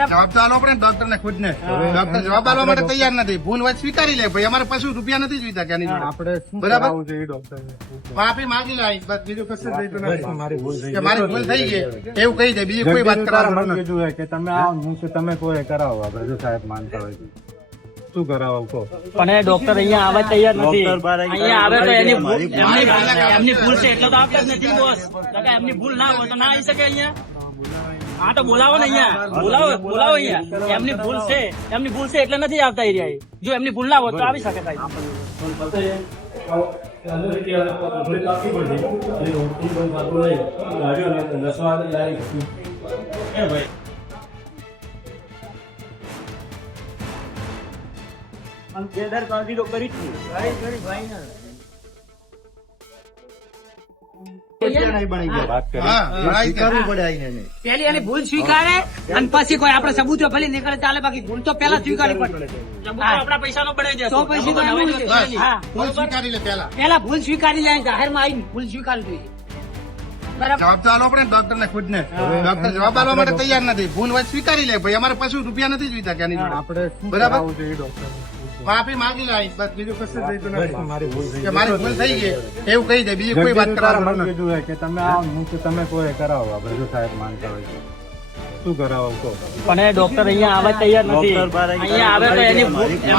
જવાબદારો આપણે ડોક્ટર ને ખુદ ને ડોક્ટર જવાબદાર માટે તૈયાર નથી ભૂલ વાત સ્વીકારી લે ભાઈ અમારે પાછું રૂપિયા નથી જોઈતા કે આપડે બરાબર માફી માંગી લાય બસ બીજું કશું નથી મારી ભૂલ થઈ ગઈ મારી ભૂલ થઈ ગઈ એવું કહી દે બીજી કોઈ વાત કરાવવા નથી જોઈએ કે તમે આ હું તમે કોઈ કરાવો આપડે જો સાહેબ માનતા હોય શું કરાવો કો પણ ડોક્ટર અહીંયા આવે તૈયાર નથી અહીંયા આવે તો એની ભૂલ એમની ભૂલ છે એટલે તો આપણે નથી બોસ એમની ભૂલ ના હોય તો ના આવી શકે અહીંયા આ તો બોલાવોને અહીંયા બોલાવો બોલાવો અહીંયા એમની ભૂલ છે એમની ભૂલ છે એટલે નથી આવતા એરિયા જો એમની ભૂલ ના હોત તો આવી શકે થાય કરી પેલી ભૂલ સ્વીકારે અને પછી કોઈ નીકળે ચાલે બાકી ભૂલ તો સ્વીકારી પડે ભૂલ સ્વીકારી લે ભૂલ સ્વીકારી ભૂલ જોઈએ ડોક્ટર ને ખુદ ને ડોક્ટર જવાબદાર માટે તૈયાર નથી ભૂલ સ્વીકારી લે ભાઈ અમારે પશુ રૂપિયા નથી જોઈતા બરાબર માફી માંગી લઈ બસ બીજું કશું જોઈતું નથી મારી ભૂલ થઈ ગઈ એવું કહી દે બીજું કોઈ વાત કરવાનું નથી કે તમે આ હું તો તમે કોઈ કરાવો બધું સાહેબ માનતા હોય શું કરાવો પણ એ ડોક્ટર અહીંયા આવે તૈયાર નથી અહીંયા આવે તો એની